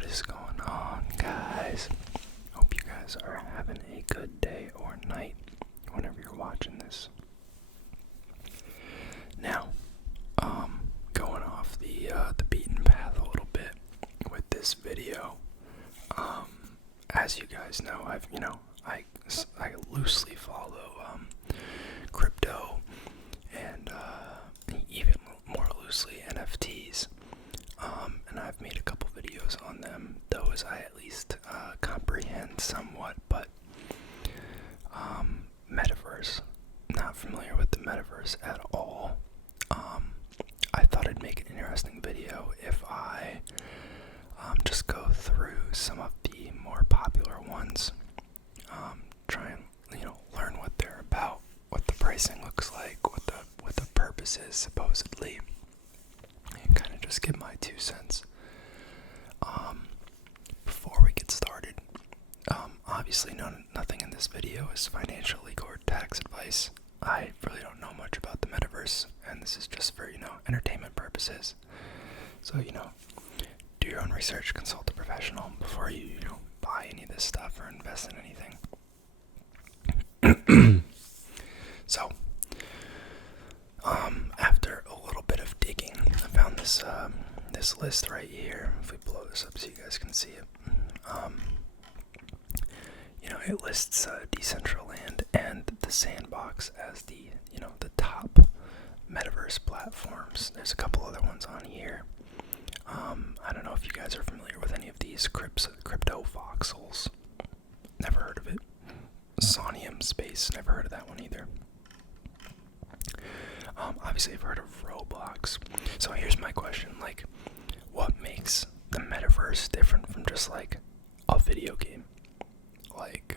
What is going on, guys? Hope you guys are having a good day or night whenever you're watching this. Now, going off the beaten path a little bit with this video. As you guys know, I loosely follow crypto and even more loosely NFTs. And I've made a couple videos on them. Those I at least comprehend somewhat, but Metaverse, not familiar with the Metaverse at all. I thought I'd make an interesting video if I just go through some of the more popular ones, try and learn what they're about, what the pricing looks like, what the purpose is supposedly, and kind of just give my 2 cents. Before we get started, obviously nothing in this video is financial, legal, or tax advice. I really don't know much about the Metaverse, and this is just for, entertainment purposes. So, do your own research, consult a professional before you, buy any of this stuff or invest in anything. So, after a little bit of digging, I found this list right here. If we blow this up so you guys can see it. It lists Decentraland and the Sandbox as the top Metaverse platforms. There's a couple other ones on here. I don't know if you guys are familiar with any of these crypto voxels. Never heard of it. Sonium Space, never heard of that one either. Obviously I've heard of Roblox. So here's my question, what makes the Metaverse different from just a video game? Like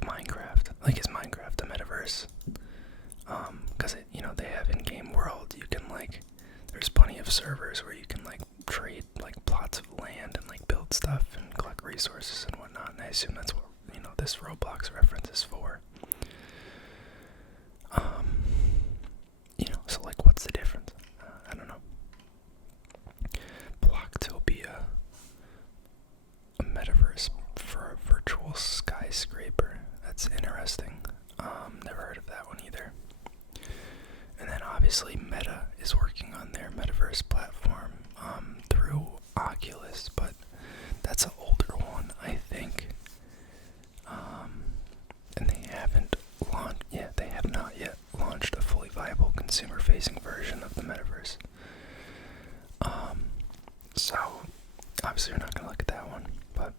Minecraft. Is Minecraft a Metaverse? Because they have in-game world. You can there's plenty of servers where you can trade plots of land and build stuff and collect resources and whatnot. And I assume that's what this Roblox reference is for. So what's the difference? I don't know. Blocktopia, a Metaverse for a virtual skyscraper. That's interesting. Never heard of that one either. And then obviously Meta is working on their Metaverse platform through Oculus, but that's an older one, I think. And they haven't launched yet. They have not yet launched a fully viable consumer-facing version of the Metaverse. So obviously we're not gonna look at that one, but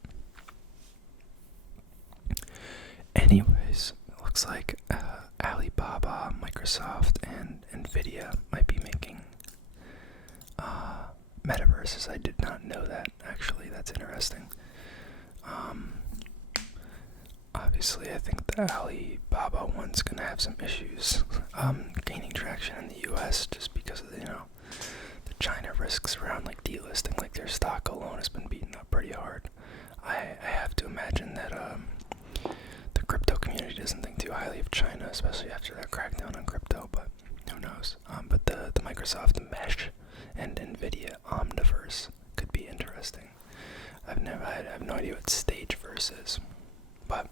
anyways, it looks like Alibaba, Microsoft, and Nvidia might be making Metaverses. I did not know that, actually. That's interesting. Obviously, I think the Alibaba one's gonna have some issues gaining traction in the US just because of the China risks around delisting. Their stock alone has been beaten up pretty hard. I have to imagine that the crypto community doesn't think too highly of China, especially after that crackdown on crypto, but who knows. But the Microsoft Mesh and Nvidia Omniverse could be interesting. I have no idea what Stageverse is, but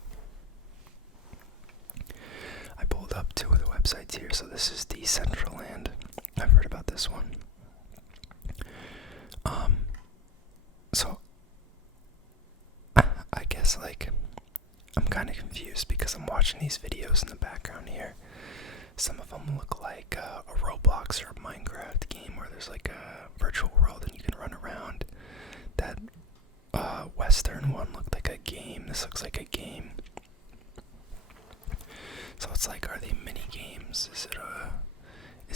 I pulled up 2 of the websites here. So this is Decentraland. I've heard about this one. So I guess I'm kind of confused because I'm watching these videos in the background here. Some of them look like a Roblox or a Minecraft game where there's a virtual world and you can run around. That Western one looked like a game. This looks like a game. So it's are they mini games? Is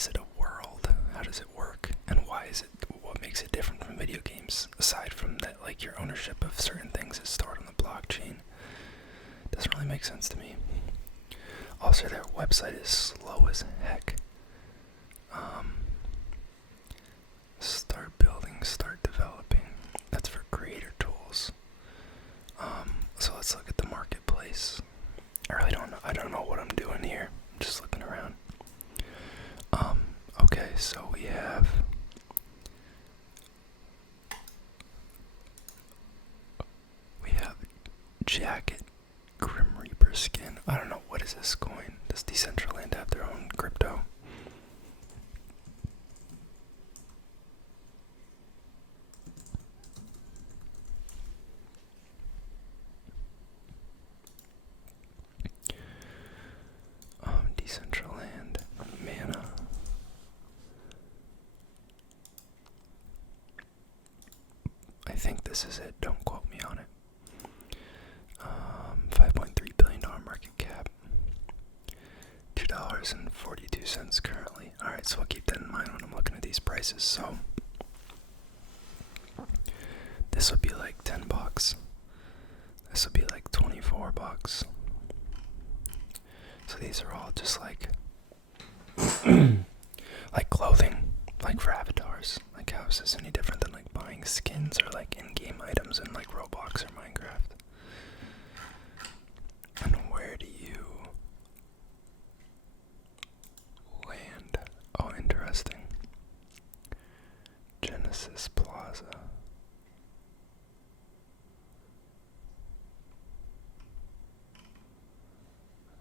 it a world? How does it work? And what makes it different from video games aside from that your ownership of certain things is stored on the blockchain? Doesn't really make sense to me. Also, their website is slow as heck. Start building, start developing. That's for creator tools. So let's look at the marketplace. I don't know what I'm doing here. I'm just looking around. Okay, so we have jacket. Grim Reaper skin. I don't know, what is this coin? Does Decentraland have their own crypto? Decentraland. Mana. I think this is it. Don't quote me on it. $5.3 billion market cap. $2.42 currently. Alright, so I'll keep that in mind when I'm looking at these prices. So this would be like $10. This would be like $24. So these are all just like like clothing, like for avatars. Like how is this any different than like buying skins or like in-game items in like Roblox or Minecraft? And where do you land? Oh, interesting. Genesis Plaza.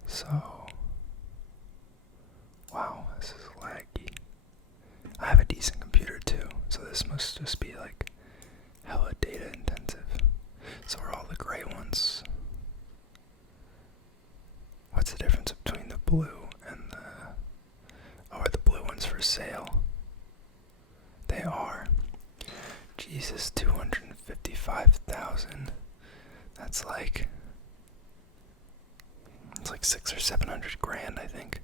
So, wow, this is laggy. I have a decent computer too, so this must just be like hella data intensive. So are all the gray ones? What's the difference between the blue and the... Oh, are the blue ones for sale? They are. Jesus, 255,000. That's like... It's like 600 or 700 grand, I think.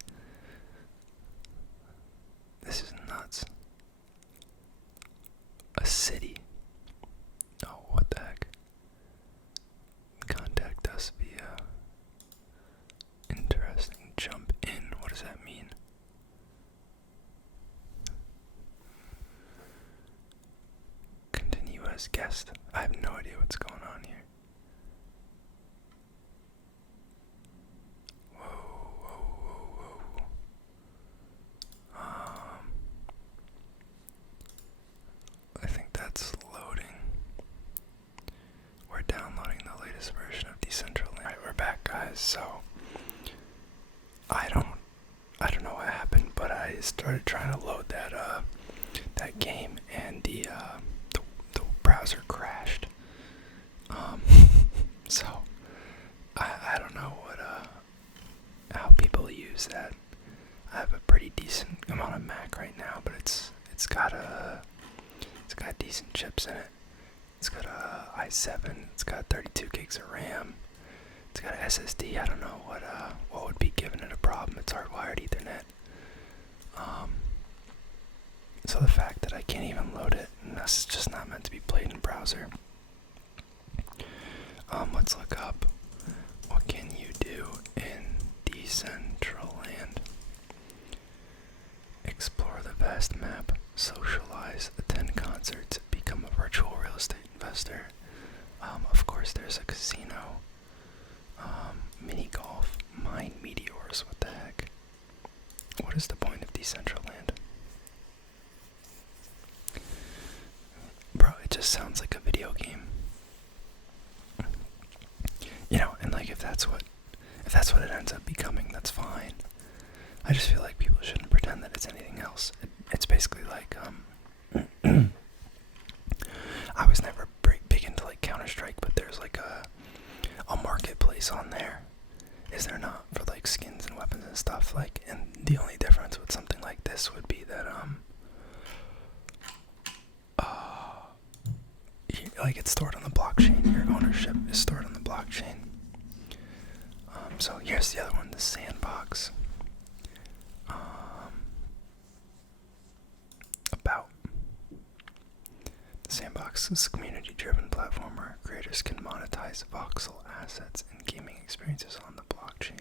This is nuts. A city. Oh, what the heck? Contact us via... Interesting. Jump in. What does that mean? Continue as guest. I have no idea what's going on here. I think that's loading. We're downloading the latest version of Decentraland. Alright, we're back, guys. So I don't know what happened, but I started trying to load that game, and the browser crashed. So I don't know how people use that. I have a pretty decent amount of Mac right now, but it's got decent chips in it. It's got a i7. It's got 32 gigs of RAM. It's got a SSD. I don't know what would be giving it a problem. It's hardwired Ethernet. So the fact that I can't even load it, and that's just not meant to be played in browser. Let's look up what can you do in Decentraland. Explore the vast map, socialize, attend concerts, become a virtual real estate investor. Of course, there's a casino, mini golf, mine meteors. What the heck? What is the point of Decentraland? Bro, it just sounds like a video game. You know, and like if that's what it ends up becoming, that's fine. I just feel like people shouldn't pretend that it's anything else. It's basically like I was never big into like Counter-Strike, but there's like a marketplace on there. Is there not, for like skins and weapons and stuff? Like, and the only difference with something like this would be that like it's stored on the blockchain. Your ownership is stored on the blockchain. So here's the other one, the Sandbox. About the Sandbox is a community-driven platform where creators can monetize voxel assets and gaming experiences on the blockchain.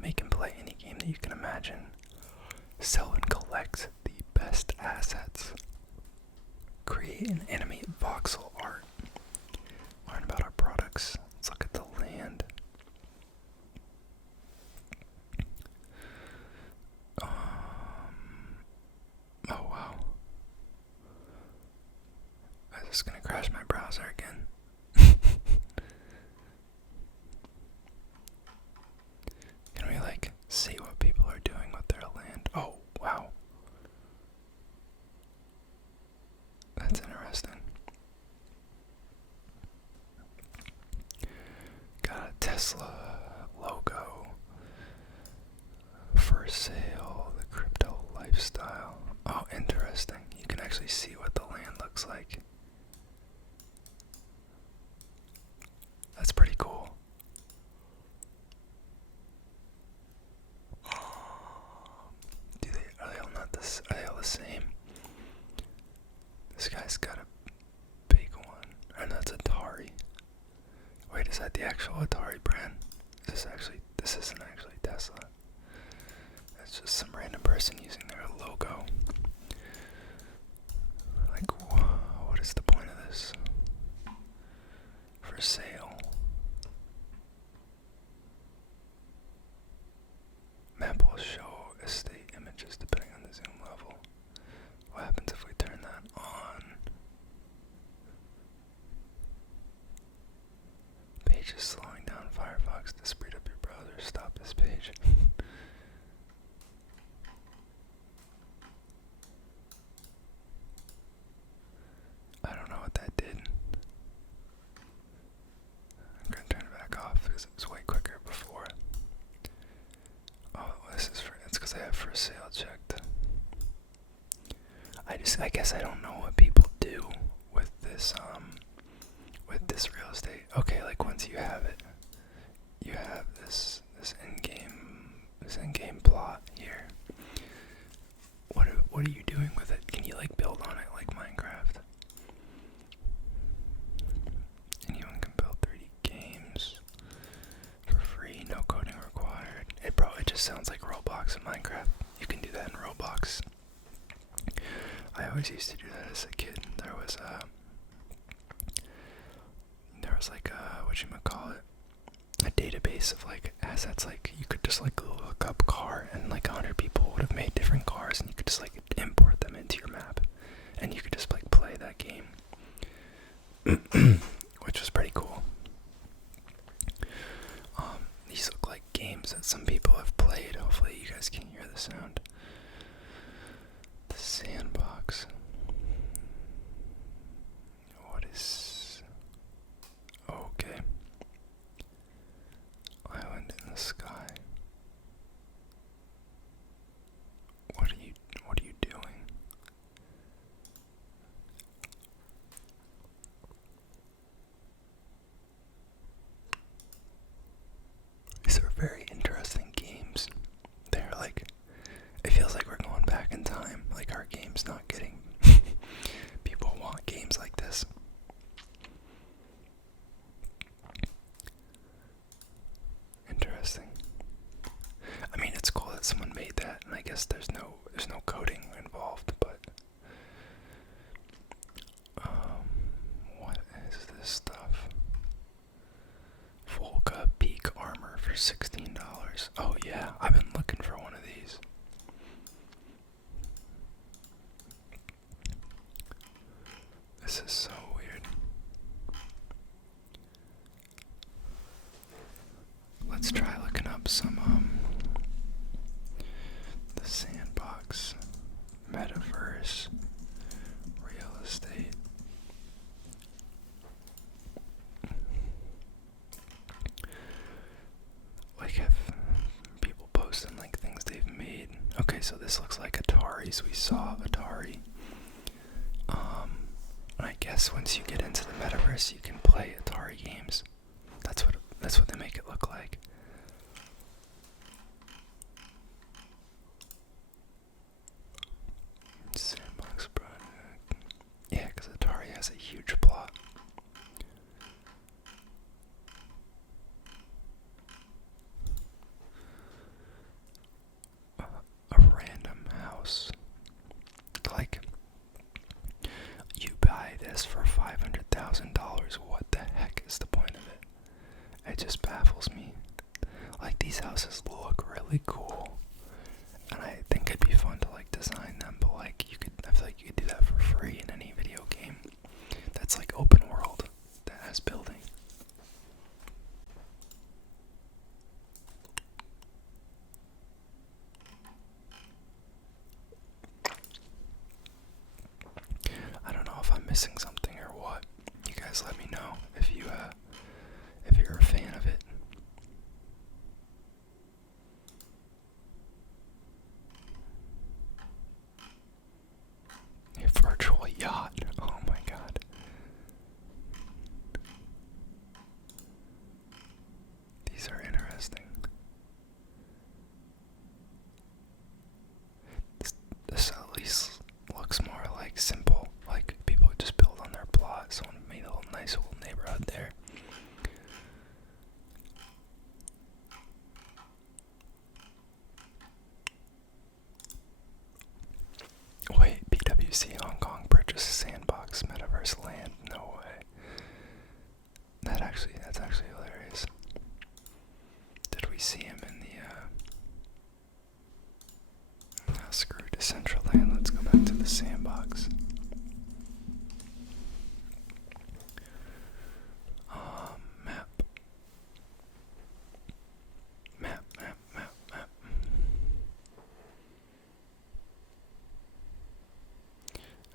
Make and play any game that you can imagine. Sell and collect the best assets. Create and animate voxel art. Learn about our products. Let's look at the land. Oh wow. Is this gonna crash my browser again? That's interesting. Got a Tesla logo for sale, the crypto lifestyle. Oh, interesting. You can actually see what the land looks like. That's pretty cool. Are they all not this? Are they all the same? This guy's got a big one. And that's Atari. Wait, is that the actual Atari brand? This isn't actually Tesla. That's just some random person using their logo. Like, what is the point of this? For sale. Map will show estate images depending on the zoom level. What happens if we turn that on? Page is slowing down Firefox to speed up your browser. Stop this page. I don't know what that did. I'm gonna turn it back off because it was way quicker before. Oh, it's because I have for sale checked. I guess I don't know what people do with this real estate. Okay, like once you have it, you have this in-game plot here. What are you doing with it? Can you like build on it like Minecraft? Anyone can build 3D games for free, no coding required. It probably just sounds like Roblox and Minecraft. You can do that in Roblox. I always used to do that as a kid. There was like a database of like assets. Like you could just like look up car, and like 100 people would have made different cars, and you could just like import them into your map, and you could just like play that game, which was pretty cool. These look like games that some people have played. Hopefully you guys can hear the sound. The Sandbox. What is... Okay. Island in the sky. What are you doing? These are very interesting games. They're like, it feels like we're going back in time. Like our game's not getting, people want games like this. Interesting. I mean, it's cool that someone made that, and I guess there's no coding involved, but what is this stuff? Volca Peak Armor for $16. Oh yeah, I've been looking for one of these. This is so weird. Let's try looking up some the Sandbox, Metaverse, real estate. Like have people posting like things they've made. Okay, so this looks like Atari's. We saw Atari. And I guess once you get into the Metaverse, you can play Atari games. That's what they make it look like. Sandbox project. Yeah, because Atari has a huge plot. A random house. Like, you buy this for $500,000. What the heck is the point of it? It just baffles me. Like, these houses look really cool, and I think it'd be fun to like design them, but like I feel like you could do that for free in any video game that's like open world, that has building. I don't know if I'm missing something or what. You guys let me know if you're a fan of it. A virtual yacht. Oh my god. These are interesting. This at least looks more like simple. Like people would just build on their plot. Someone made a little nice little neighborhood there. Wait, PwC Hong Kong purchased Sandbox Metaverse land? No way. That's actually hilarious. Did we see him in the screw Decentraland? Let's go back to the Sandbox. Map.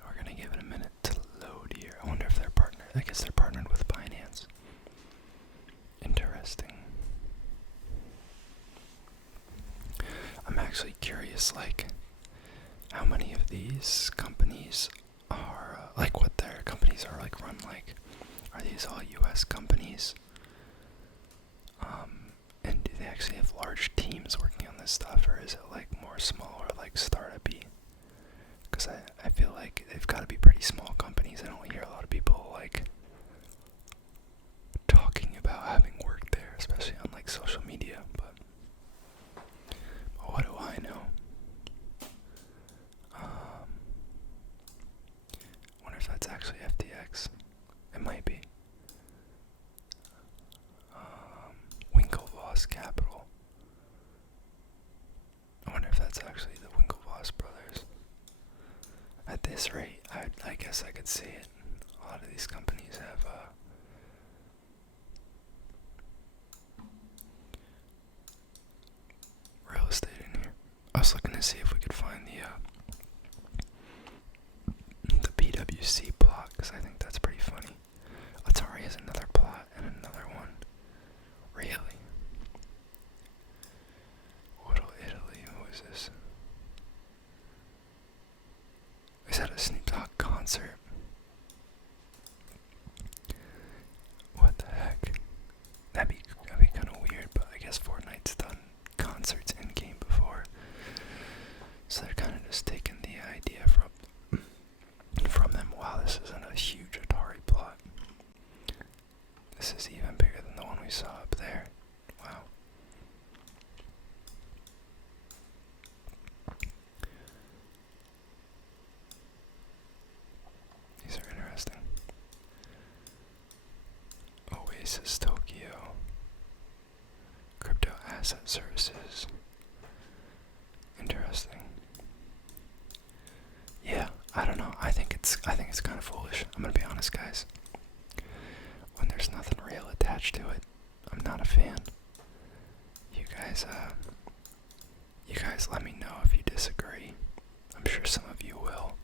We're gonna give it a minute to load here. I wonder if they're partnered. I guess they're partnered with Binance. Interesting. I'm actually curious, like, how many of these companies are, like, what their companies are, like, run like. Are these all US companies? And do they actually have large teams working on this stuff, or is it, like, more small or, like, startup-y? Because I feel like they've got to be pretty small companies. I don't hear a lot of people, like, talking about having worked there, especially on, like, social media, but what do I know? Wonder if that's actually FTX. It might be. Winklevoss Capital. I wonder if that's actually the Winklevoss brothers. At this rate, I guess I could see it. A lot of these companies have real estate in here. I was looking to see if we could find the PwC plot, because I think that's pretty funny. Atari has another plot and another one. Really? Little Italy, who is this? Is that a Snoop Dogg concert? What the heck? That'd be kind of weird, but I guess Fortnite's done concerts in game before, so they're kind of just taking the idea from them. Wow, this isn't a huge Atari plot. This is even bigger than the one we saw up there. Wow. These are interesting. Oasis Tokyo. Crypto asset services. Interesting. Yeah, I don't know. I think it's kind of foolish. I'm gonna be honest, guys. When there's nothing real attached to it, I'm not a fan. You guys let me know if you disagree. I'm sure some of you will.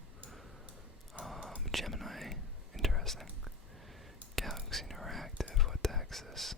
Gemini, interesting. Galaxy Interactive, what the heck's this?